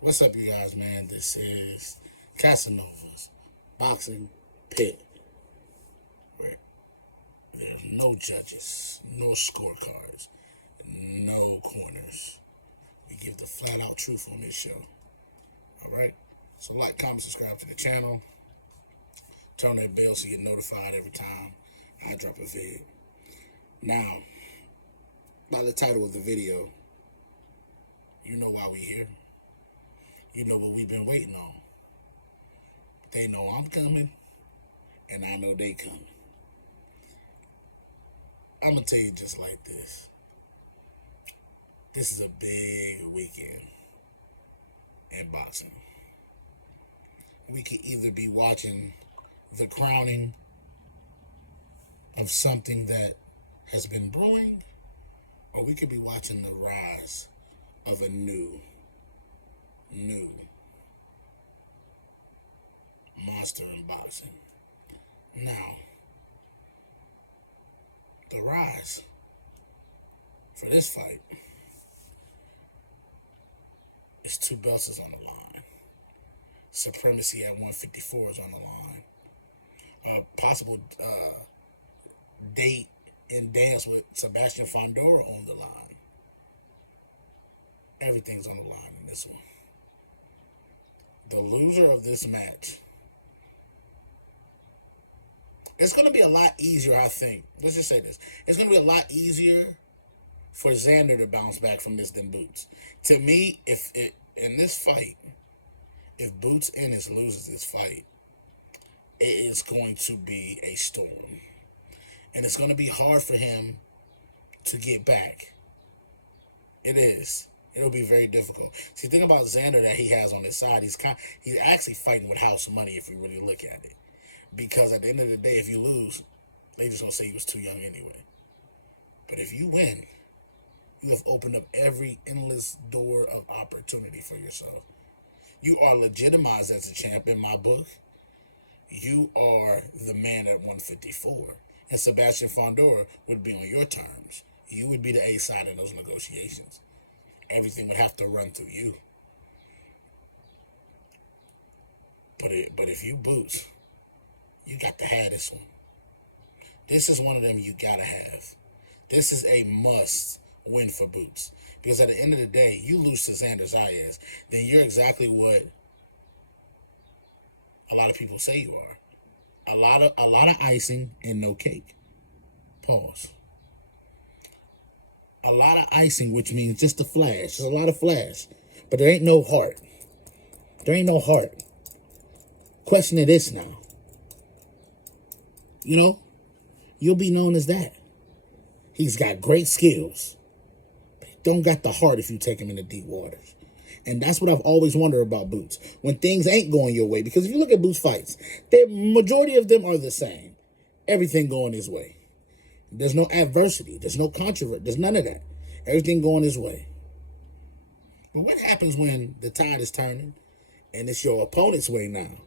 What's up, you guys, man? This is Cassanova's Boxing Pit, where there's no judges, no scorecards, no corners. We give the flat out truth on this show. All right? So, like, comment, subscribe to the channel. Turn that bell so you get notified every time I drop a vid. Now, by the title of the video, you know why we here. You know what we've been waiting on. They know I'm coming, and I know they coming. I'm going to tell you just like this. This is a big weekend in boxing. We could either be watching the crowning of something that has been brewing, or we could be watching the rise of a new monster in boxing. Now, the rise for this fight is two belts is on the line. Supremacy at 154 is on the line. A possible date and dance with Sebastian Fondora on the line. Everything's on the line in this one. The loser of this match, it's going to be a lot easier, I think. Let's just say this. It's going to be a lot easier for Xander to bounce back from this than Boots. To me, in this fight, if Boots Ennis loses this fight, it is going to be a storm. And it's going to be hard for him to get back. It is. It'll be very difficult. See, the thing about Xander that he has on his side, he's actually fighting with house money if we really look at it. Because at the end of the day, if you lose, they just going to say he was too young anyway. But if you win, you have opened up every endless door of opportunity for yourself. You are legitimized as a champ in my book. You are the man at 154. And Sebastian Fondora would be on your terms. You would be the A side in those negotiations. Everything would have to run through you. But if you Boots, you got to have this one. This is one of them you got to have. This is a must win for Boots. Because at the end of the day, you lose to Xander Zayas, then you're exactly what a lot of people say you are. A lot of icing and no cake. Pause. A lot of icing, which means just a flash. There's a lot of flash. But there ain't no heart. There ain't no heart. Question it is now. You know, you'll be known as that. He's got great skills. But he don't got the heart if you take him into deep waters. And that's what I've always wondered about Boots. When things ain't going your way. Because if you look at Boots' fights, the majority of them are the same. Everything going his way. There's no adversity. There's no controversy. There's none of that. Everything going his way. But what happens when the tide is turning and it's your opponent's way now?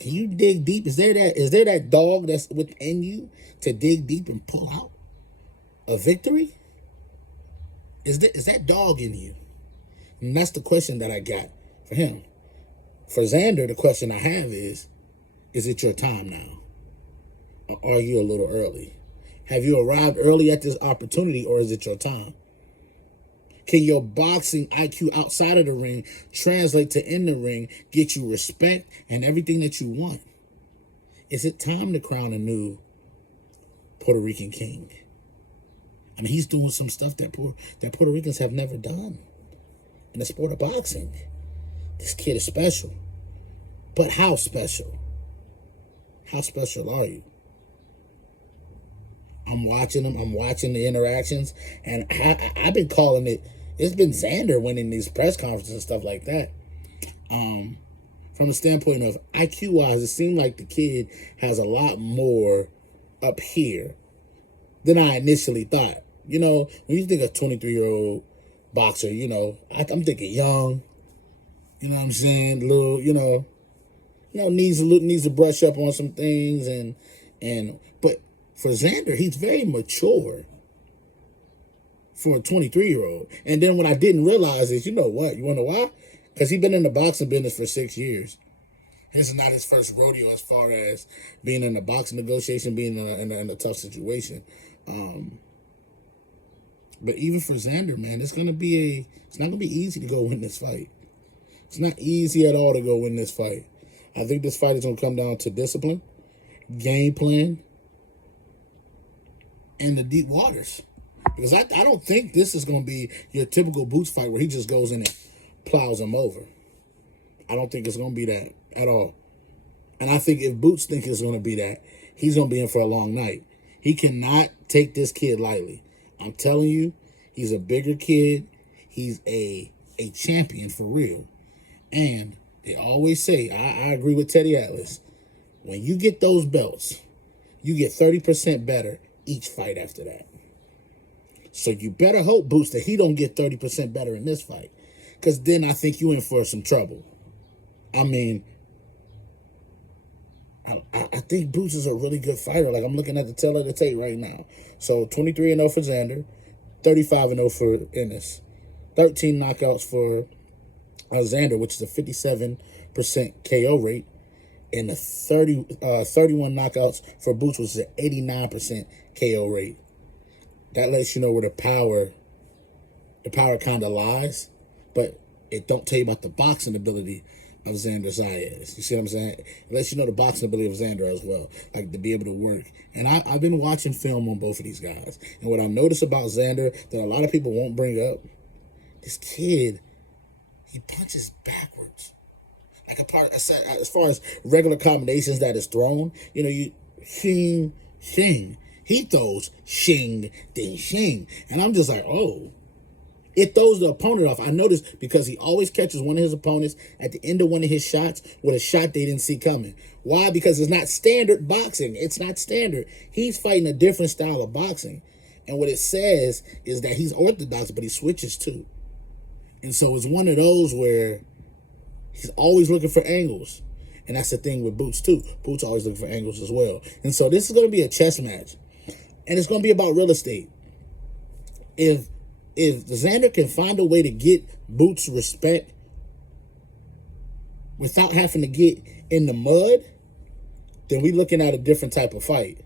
Can you dig deep? Is there that dog that's within you to dig deep and pull out a victory? Is that dog in you? And that's the question that I got for him. For Xander, the question I have is it your time now? Or are you a little early? Have you arrived early at this opportunity, or is it your time? Can your boxing IQ outside of the ring translate to in the ring, get you respect and everything that you want? Is it time to crown a new Puerto Rican king? I mean, he's doing some stuff that Puerto Ricans have never done in the sport of boxing. This kid is special. But how special? How special are you? I'm watching them. I'm watching the interactions. And I've been calling it. It's been Xander winning these press conferences and stuff like that. From a standpoint of IQ-wise, it seemed like the kid has a lot more up here than I initially thought. You know, when you think of a 23-year-old boxer, you know, I'm thinking young. You know what I'm saying? Little, needs to brush up on some things but for Xander, he's very mature for a 23-year-old. And then what I didn't realize is, you know what? You want to know why? Because he's been in the boxing business for 6 years. This is not his first rodeo as far as being in a boxing negotiation, being in a tough situation. But even for Xander, man, it's not gonna be easy to go win this fight. It's not easy at all to go win this fight. I think this fight is gonna come down to discipline, game plan, and the deep waters. Because I don't think this is gonna be your typical Boots fight where he just goes in and plows him over. I don't think it's gonna be that at all. And I think if Boots thinks it's gonna be that, he's gonna be in for a long night. He cannot take this kid lightly. I'm telling you, he's a bigger kid. He's a champion for real. And they always say, I agree with Teddy Atlas, when you get those belts, you get 30% better each fight after that. So you better hope, Boots, that he don't get 30% better in this fight. Because then I think you in for some trouble. I mean, I think Boots is a really good fighter. Like, I'm looking at the tail of the tape right now. So 23-0 for Xander, 35-0 for Ennis, 13 knockouts for Xander, which is a 57% KO rate, and a 31 knockouts for Boots, which is an 89% KO rate. That lets you know where the power kind of lies, but it don't tell you about the boxing ability of Xander Zayas. You see what I'm saying? It lets you know the boxing ability of Xander as well, like to be able to work. And I've been watching film on both of these guys, and what I notice about Xander that a lot of people won't bring up, this kid, he punches backwards. Like as far as regular combinations that is thrown, you shing, shing. He throws shing, then shing. And I'm just like, oh. It throws the opponent off. I noticed because he always catches one of his opponents at the end of one of his shots with a shot they didn't see coming. Why? Because it's not standard boxing. It's not standard. He's fighting a different style of boxing. And what it says is that he's orthodox, but he switches too. And so it's one of those where he's always looking for angles. And that's the thing with Boots too. Boots always looking for angles as well. And so this is going to be a chess match. And it's going to be about real estate. If Xander can find a way to get Boots' respect without having to get in the mud, then we looking at a different type of fight.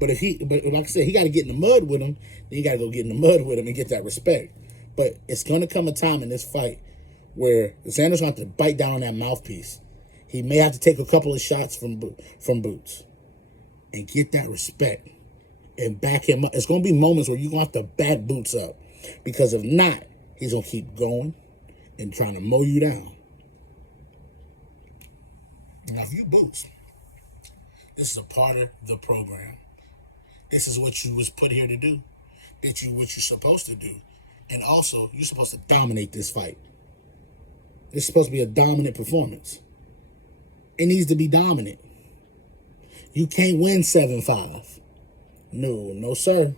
But like I said, he got to get in the mud with him. Then you got to go get in the mud with him and get that respect. But it's going to come a time in this fight where Xander's going to have to bite down on that mouthpiece. He may have to take a couple of shots from Boots and get that respect and back him up. It's going to be moments where you're going to have to back Boots up. Because if not, he's going to keep going and trying to mow you down. Now, if you Boots, this is a part of the program. This is what you was put here to do. What you're supposed to do. And also, you're supposed to dominate this fight. It's supposed to be a dominant performance. It needs to be dominant. You can't win 7-5. No, sir.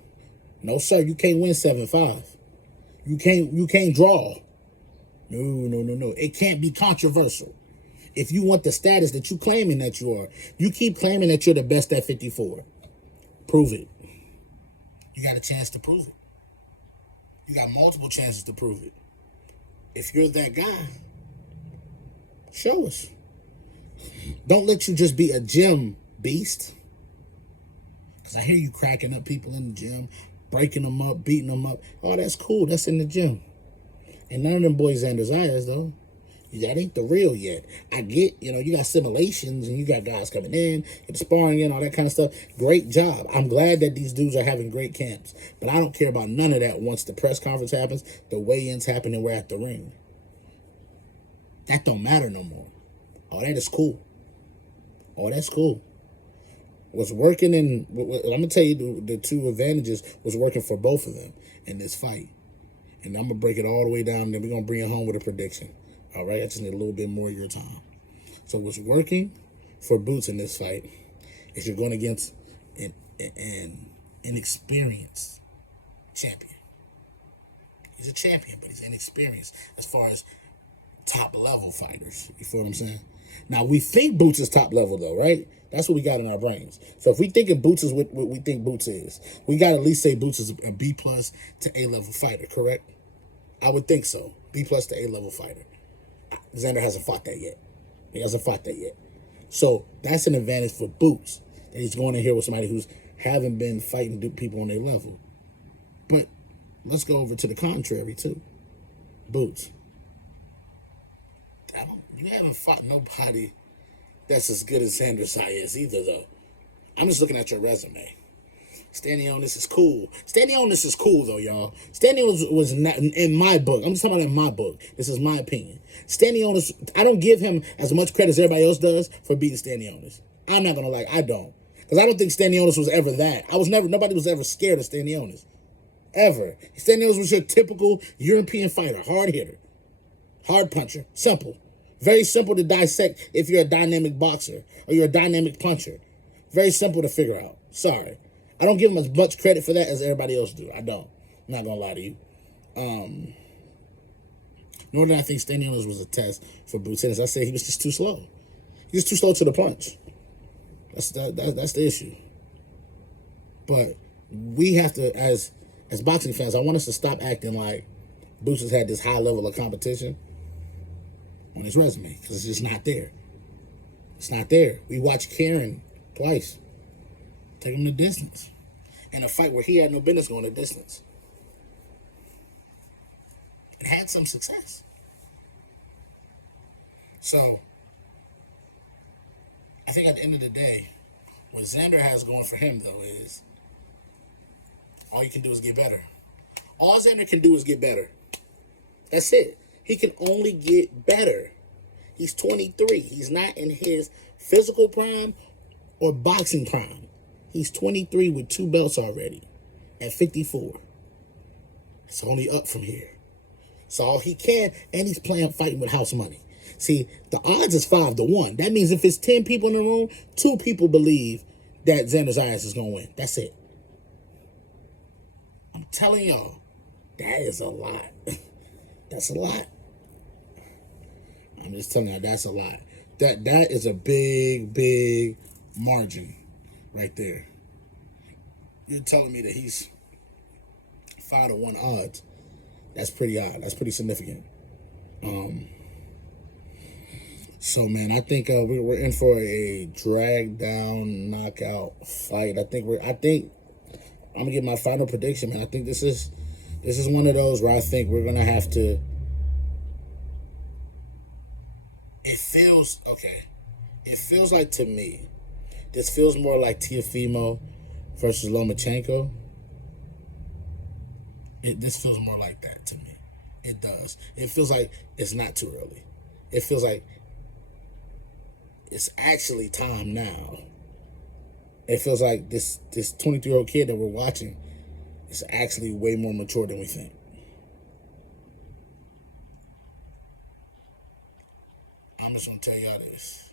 No, sir. You can't win 7-5. You can't draw. No. It can't be controversial. If you want the status that you claiming that you are, you keep claiming that you're the best at 54. Prove it. You got a chance to prove it. You got multiple chances to prove it. If you're that guy, show us. Don't let you just be a gym beast. Because I hear you cracking up people in the gym, breaking them up, beating them up. Oh, that's cool. That's in the gym. And none of them boys Xander Zayas, though. That ain't the real yet. I get, you got simulations and you got guys coming in, you're sparring in, all that kind of stuff. Great job. I'm glad that these dudes are having great camps. But I don't care about none of that once the press conference happens, the weigh-ins happen, and we're at the ring. That don't matter no more. Oh, that is cool. Oh, that's cool. Was working in, I'm going to tell you the two advantages was working for both of them in this fight. And I'm going to break it all the way down, and then we're going to bring it home with a prediction. All right, I just need a little bit more of your time. So what's working for Boots in this fight is you're going against an inexperienced champion. He's a champion, but he's inexperienced as far as top-level fighters. You feel what I'm saying? Now, we think Boots is top level, though, right? That's what we got in our brains. So if we think of Boots is what we think Boots is, we got to at least say Boots is a B+ to A-level fighter, correct? I would think so. B+ to A-level fighter. Xander hasn't fought that yet. He hasn't fought that yet. So that's an advantage for Boots, that he's going in here with somebody who's haven't been fighting people on their level. But let's go over to the contrary, too. Boots. You haven't fought nobody that's as good as Xander Zayas either, though. I'm just looking at your resume. Stanionis is cool. Stanionis is cool, though, y'all. Stanionis was not, in my book. I'm just talking about in my book. This is my opinion. Stanionis, I don't give him as much credit as everybody else does for beating Stanionis. I'm not going to lie. I don't. Because I don't think Stanionis was ever that. Nobody was ever scared of Stanionis. Ever. Stanionis was your typical European fighter. Hard hitter. Hard puncher. Simple. Very simple to dissect if you're a dynamic boxer or you're a dynamic puncher. Very simple to figure out. Sorry. I don't give him as much credit for that as everybody else do. I don't. I'm not going to lie to you. Nor did I think Stanionis was a test for Boots Ennis. I said he was just too slow. He was too slow to the punch. That's the issue. But we have to, as boxing fans, I want us to stop acting like Boots has had this high level of competition on his resume, because it's just not there. It's not there. We watched Karen twice. Take him the distance. In a fight where he had no business going the distance. And had some success. So, I think at the end of the day, what Xander has going for him, though, is all you can do is get better. All Xander can do is get better. That's it. He can only get better. He's 23. He's not in his physical prime or boxing prime. He's 23 with 2 belts already at 54. It's only up from here. So all he can, and he's fighting with house money. See, the odds is 5-1. That means if it's 10 people in the room, 2 people believe that Xander Zayas is going to win. That's it. I'm telling y'all, that is a lot. That's a lot. I'm just telling y'all, that's a lot. That is a big, big margin right there. You're telling me that he's 5-1 odds. That's pretty odd. That's pretty significant. So, man, I think we're in for a drag down knockout fight. I think I'm gonna give my final prediction, man. I think this is one of those where I think we're gonna have to. It feels like, to me, this feels more like Teofimo versus Lomachenko. This feels more like that to me. It does. It feels like it's not too early. It feels like it's actually time now. It feels like this 23-year-old kid that we're watching is actually way more mature than we think. I'm just going to tell y'all this.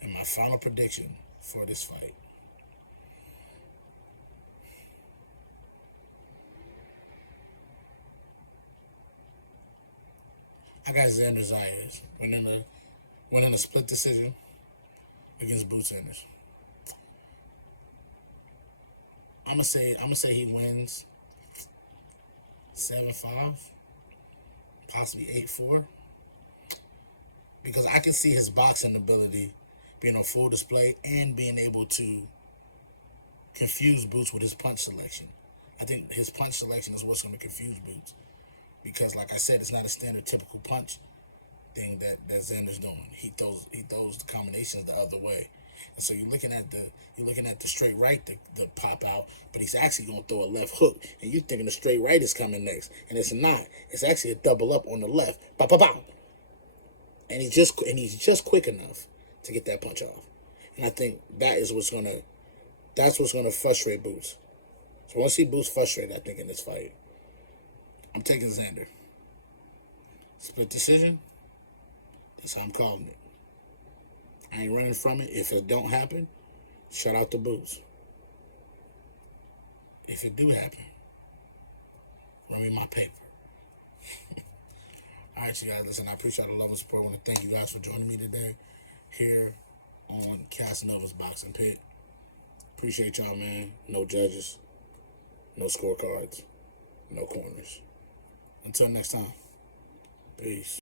And my final prediction for this fight. I got Xander Zayas winning a split decision against Boots Ennis. I'm gonna say he wins 7-5, possibly 8-4. Because I can see his boxing ability being on full display and being able to confuse Boots with his punch selection. I think his punch selection is what's going to confuse Boots. Because, like I said, it's not a standard typical punch thing that Xander's doing. He throws the combinations the other way. And so you're looking at the straight right to pop out, but he's actually going to throw a left hook. And you're thinking the straight right is coming next. And it's not. It's actually a double up on the left. Pow, pow, pow. And he's just quick enough to get that punch off. And I think that's what's gonna frustrate Boots. So I want to see Boots frustrated, I think, in this fight. I'm taking Xander. Split decision. That's how I'm calling it. I ain't running from it. If it don't happen, shout out to Boots. If it do happen, run me my paper. All right, you guys, listen, I appreciate the love and support. I want to thank you guys for joining me today here on Cassanova's Boxing Pit. Appreciate y'all, man. No judges, no scorecards, no corners. Until next time, peace.